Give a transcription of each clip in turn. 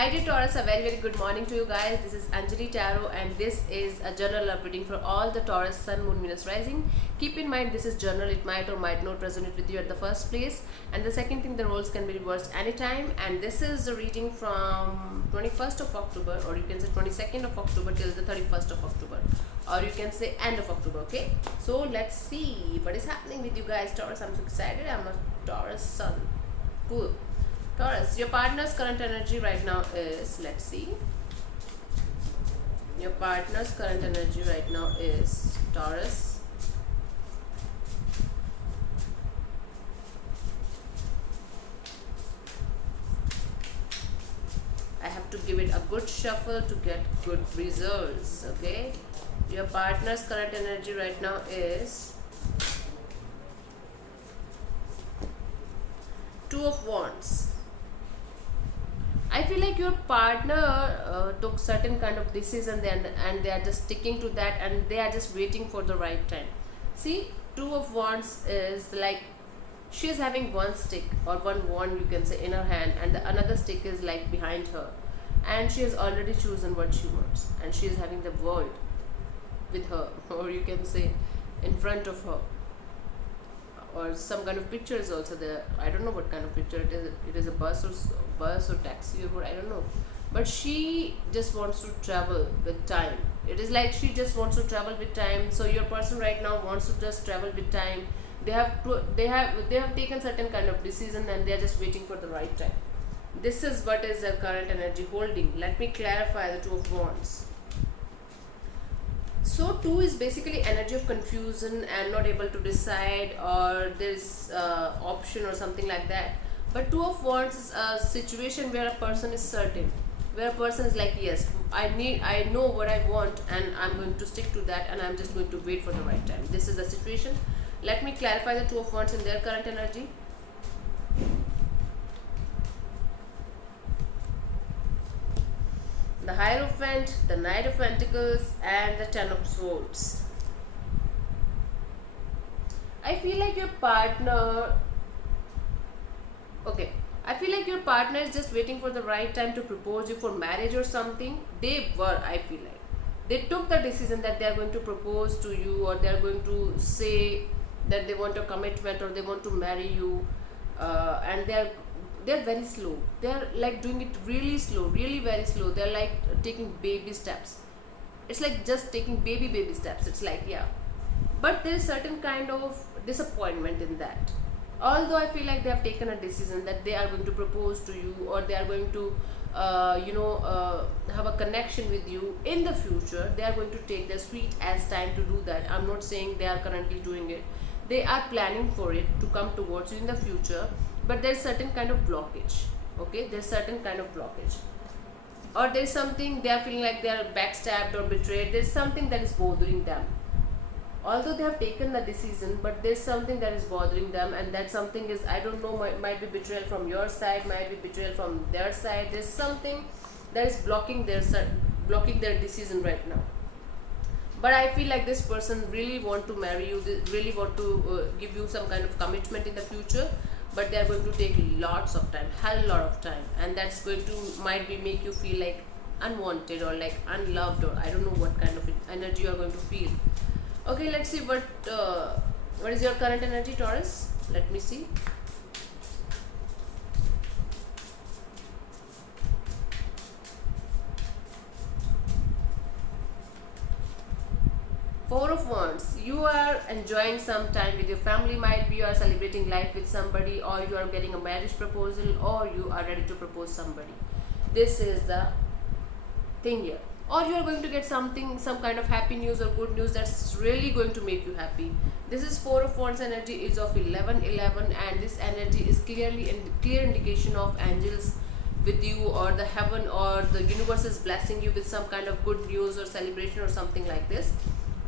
Hi dear Taurus, a very good morning to you guys. This is Anjali Tarot and this is a general love reading for all the Taurus Sun, Moon, Venus rising. Keep in mind this is general, it might or might not resonate with you at the first place. And the second thing, the roles can be reversed anytime. And this is a reading from 21st of October, or you can say 22nd of October till the 31st of October, or you can say end of October. Okay, so let's see what is happening with you guys, Taurus. I'm so excited. I'm a Taurus Sun. Cool. Taurus, your partner's current energy right now is, let's see. Your partner's current energy right now is Taurus. I have to give it a good shuffle to get good results, okay? Your partner's current energy right now is Two of Wands. I feel like your partner took certain kind of decision and they are just sticking to that and they are just waiting for the right time. See, Two of Wands is like she is having one stick or one wand, you can say, in her hand, and the another stick is like behind her, and she has already chosen what she wants and she is having the world with her, or you can say in front of her, or some kind of picture is also there. I don't know what kind of picture it is. It is a bus or taxi or what, I don't know. But she just wants to travel with time. It is like she just wants to travel with time. So your person right now wants to just travel with time. They have taken certain kind of decision and they are just waiting for the right time. This is what is their current energy holding. Let me clarify the Two of Wands. So two is basically energy of confusion and not able to decide, or there's option or something like that. But Two of Wands is a situation where a person is certain, where a person is like, yes, I know what I want and I'm going to stick to that and I'm just going to wait for the right time. This is the situation. Let me clarify the Two of Wands in their current energy. The Hierophant, the Knight of Pentacles, and the Ten of Swords. I feel like your partner, okay, I feel like your partner is just waiting for the right time to propose you for marriage or something. They were, I feel like they took the decision that they are going to propose to you, or they are going to say that they want a commitment or they want to marry you, and they're very slow. They're like doing it really slow, really very slow. They're like taking baby steps. It's like just taking baby steps. It's like, yeah, but there is certain kind of disappointment in that. Although I feel like they have taken a decision that they are going to propose to you, or they are going to have a connection with you in the future. They are going to take their sweet ass time to do that. I'm not saying they are currently doing it. They are planning for it to come towards you in the future, but there's certain kind of blockage. Okay, there's certain kind of blockage, or there's something they are feeling like they are backstabbed or betrayed. There's something that is bothering them. Although they have taken the decision, but there's something that is bothering them, and that something is, I don't know, might be betrayal from your side, might be betrayal from their side. There's something that is blocking their decision right now. But I feel like this person really want to marry you. They really want to give you some kind of commitment in the future, but they are going to take lots of time, hell lot of time, and that's going to might be make you feel like unwanted or like unloved, or I don't know what kind of energy you are going to feel. Okay, let's see what is your current energy, Taurus. Let me see. Four of Wands. You are enjoying some time with your family. Might be you are celebrating life with somebody, or you are getting a marriage proposal, or you are ready to propose somebody. This is the thing here. Or you are going to get some kind of happy news or good news that's really going to make you happy. This is Four of Wands energy is of 11/11, and this energy is clear indication of angels with you, or the heaven or the universe is blessing you with some kind of good news or celebration or something like this.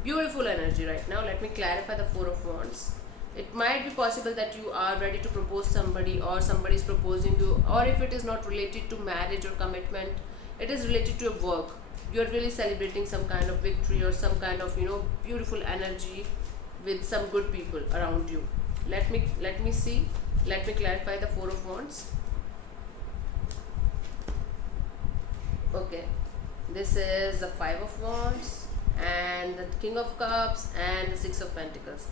Beautiful energy right now. Let me clarify the Four of Wands. It might be possible that you are ready to propose somebody, or somebody is proposing you, or if it is not related to marriage or commitment, it is related to your work. You're really celebrating some kind of victory or some kind of beautiful energy with some good people around you. Let me see. Let me clarify the Four of Wands. Okay, this is the Five of Wands and the King of Cups and the Six of Pentacles.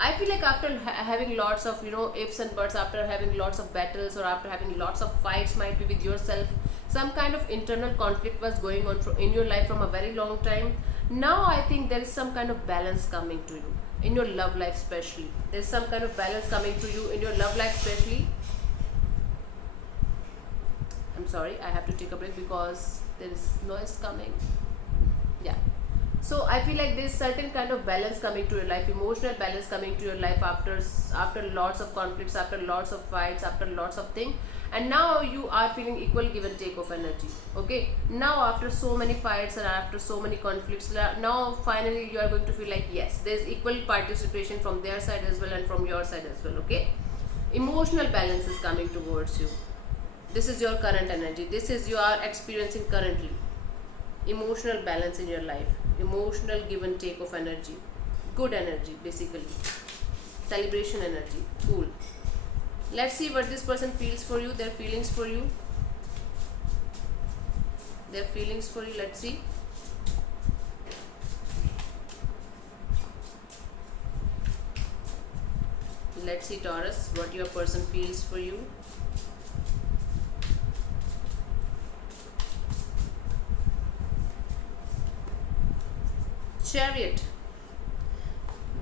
I feel like after having lots of ifs and buts, after having lots of battles or after having lots of fights, might be with yourself, some kind of internal conflict was going on in your life from a very long time. Now I think there is some kind of balance coming to you in your love life, especially. There is some kind of balance coming to you in your love life, especially. I'm sorry, I have to take a break because there is noise coming. Yeah. So I feel like there is certain kind of balance coming to your life, emotional balance coming to your life after lots of conflicts, after lots of fights, after lots of things, and now you are feeling equal give and take of energy. Okay. Now after so many fights and after so many conflicts, now finally you are going to feel like yes, there is equal participation from their side as well and from your side as well. Okay. Emotional balance is coming towards you. This is your current energy. This is you are experiencing currently. Emotional balance in your life. Emotional give and take of energy. Good energy, basically. Celebration energy. Cool. Let's see what this person feels for you. Their feelings for you. Their feelings for you. Let's see. Let's see, Taurus, what your person feels for you. Chariot.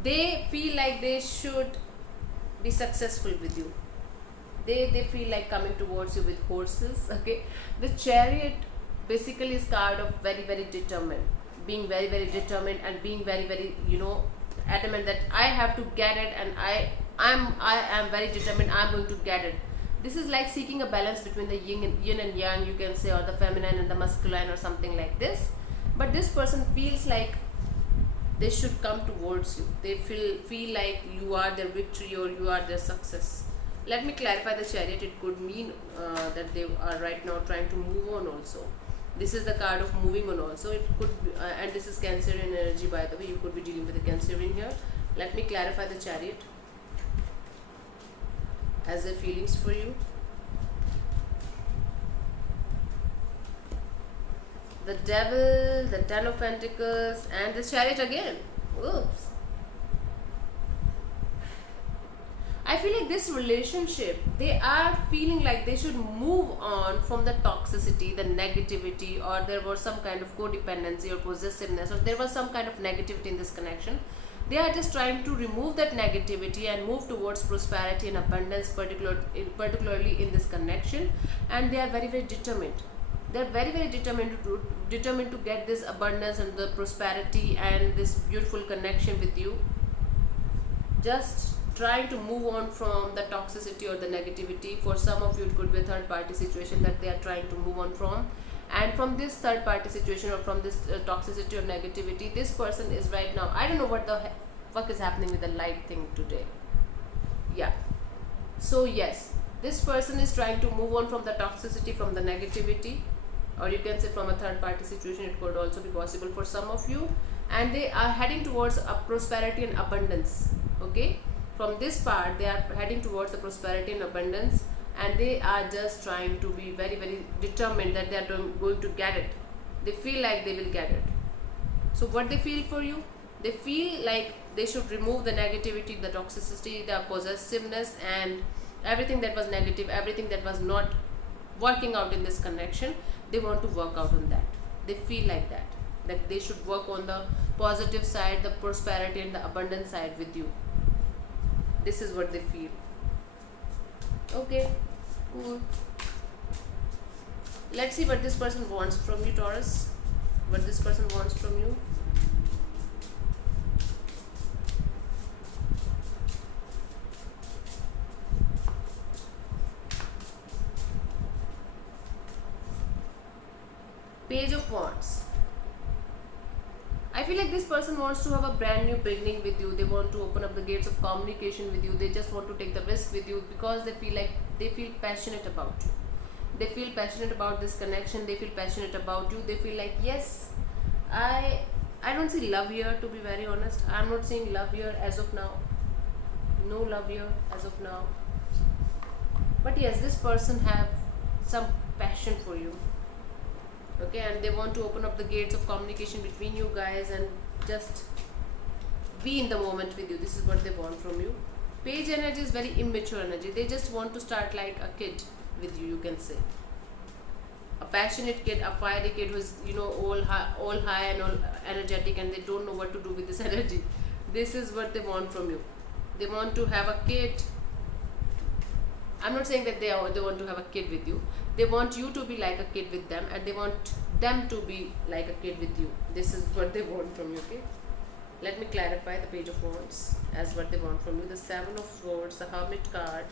They feel like they should be successful with you. They feel like coming towards you with horses. Okay. The Chariot basically is card of very very determined, being very very determined and being very very adamant that I have to get it, and I am very determined, I'm going to get it. This is like seeking a balance between the yin and yang, you can say, or the feminine and the masculine or something like this. But this person feels like they should come towards you. They feel like you are their victory or you are their success. Let me clarify the Chariot. It could mean that they are right now trying to move on also. This is the card of moving on also. It could be, and this is Cancerian energy, by the way. You could be dealing with a Cancerian here. Let me clarify the Chariot as their feelings for you. The Devil, the Ten of Pentacles, and the Chariot again. Oops. I feel like this relationship, they are feeling like they should move on from the toxicity, the negativity, or there was some kind of codependency or possessiveness, or there was some kind of negativity in this connection. They are just trying to remove that negativity and move towards prosperity and abundance, particularly in this connection. And they are very very determined. They are very very determined to get this abundance and the prosperity and this beautiful connection with you. Just trying to move on from the toxicity or the negativity. For some of you it could be a third party situation that they are trying to move on from, and from this third party situation or from this toxicity or negativity, this person is right now, I don't know what the fuck is happening with the light thing today. Yeah, so yes, this person is trying to move on from the toxicity, from the negativity, or you can say from a third party situation. It could also be possible for some of you, and they are heading towards a prosperity and abundance. Okay, from this part they are heading towards the prosperity and abundance, and they are just trying to be very very determined that they are going to get it. They feel like they will get it. So what they feel for you, they feel like they should remove the negativity, the toxicity, the possessiveness, and everything that was negative, everything that was not working out in this connection. They want to work out on that. They feel like that they should work on the positive side, the prosperity and the abundance side with you. This is what they feel. Okay, cool. Let's see what this person wants from you, Taurus. What this person wants from you. Page of Wands. I feel like this person wants to have a brand new beginning with you. They want to open up the gates of communication with you. They just want to take the risk with you because they feel passionate about you. They feel passionate about this connection. They feel passionate about you. They feel like, yes, I don't see love here, to be very honest. I'm not seeing love here as of now. No love here as of now. But yes, this person have some passion for you. Okay, and they want to open up the gates of communication between you guys and just be in the moment with you. This is what they want from you. Page energy is very immature energy. They just want to start like a kid with you, you can say. A passionate kid, a fiery kid who is, you know, all high and all energetic, and they don't know what to do with this energy. This is what they want from you. They want to have a kid. I'm not saying that they want to have a kid with you. They want you to be like a kid with them, and they want them to be like a kid with you. This is what they want from you. Okay, let me clarify the Page of Wands as what they want from you. The Seven of Swords, the Hermit card,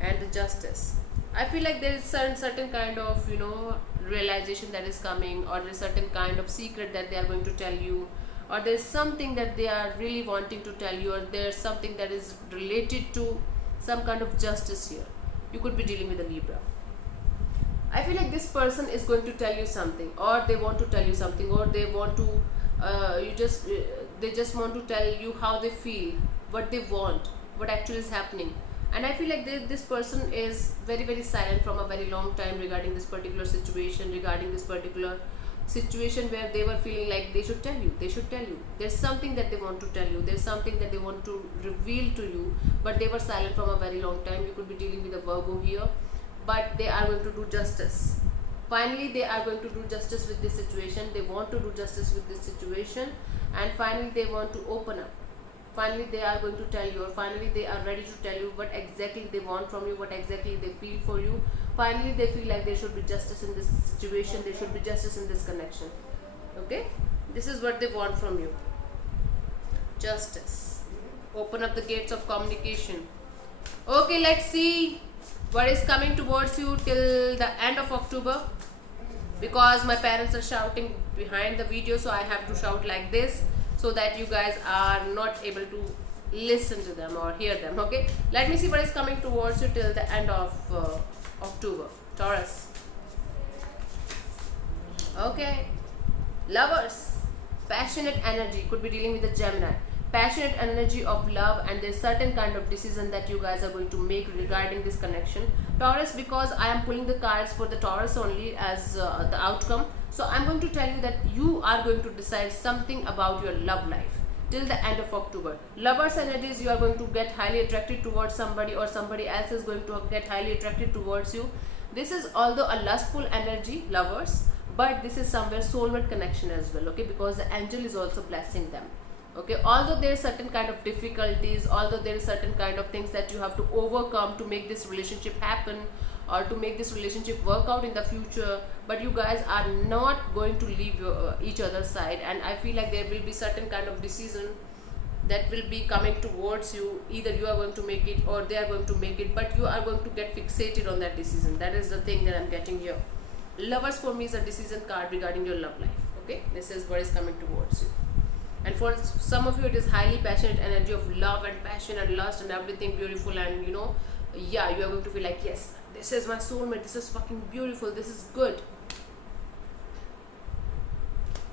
and the Justice. I feel like there is certain kind of, you know, realization that is coming, or there's certain kind of secret that they are going to tell you, or there's something that they are really wanting to tell you, or there's something that is related to some kind of justice here. You could be dealing with a Libra. I feel like this person is going to tell you something, or they want to tell you something, or they want to they just want to tell you how they feel, what they want, what actually is happening. And I feel like this person is very, very silent from a very long time regarding this particular situation, where they were feeling like they should tell you. There's something that they want to tell you, there's something that they want to reveal to you, but they were silent from a very long time. You could be dealing with a Virgo here, but they are going to do justice. Finally, they are going to do justice with this situation. They want to do justice with this situation, and finally they want to open up. Finally they are going to tell you, or finally they are ready to tell you what exactly they want from you, what exactly they feel for you. Finally they feel like there should be justice in this situation, there should be justice in this connection. Okay, this is what they want from you. Justice. Open up the gates of communication. Okay, let's see what is coming towards you till the end of October. Because my parents are shouting behind the video, so I have to shout like this, so that you guys are not able to listen to them or hear them. Okay, let me see what is coming towards you till the end of October. Taurus. Okay, Lovers. Passionate energy, could be dealing with a Gemini. Passionate energy of love, and there's certain kind of decision that you guys are going to make regarding this connection. Taurus, because I am pulling the cards for the Taurus only as the outcome, so I'm going to tell you that you are going to decide something about your love life till the end of October. Lovers energies, you are going to get highly attracted towards somebody, or somebody else is going to get highly attracted towards you. This is although a lustful energy, lovers, but this is somewhere soulmate connection as well. Okay, because the angel is also blessing them. Okay, although there is certain kind of difficulties, although there is certain kind of things that you have to overcome to make this relationship happen, or to make this relationship work out in the future, but you guys are not going to leave each other's side. And I feel like there will be certain kind of decision that will be coming towards you. Either you are going to make it, or they are going to make it, but you are going to get fixated on that decision. That is the thing that I'm getting here. Lovers for me is a decision card regarding your love life. Okay, this is what is coming towards you. And for some of you, it is highly passionate energy of love and passion and lust and everything beautiful, and you know, yeah, you are going to feel like, yes, this is my soulmate, this is fucking beautiful, this is good.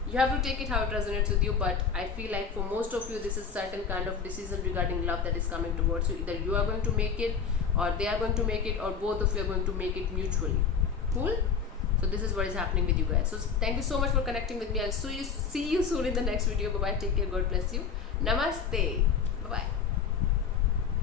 You have to take it how it resonates with you, but I feel like for most of you, this is certain kind of decision regarding love that is coming towards you. Either you are going to make it, or they are going to make it, or both of you are going to make it mutually. Cool? So this is what is happening with you guys. So thank you so much for connecting with me. I'll see you soon in the next video. Bye bye. Take care. God bless you. Namaste. Bye bye.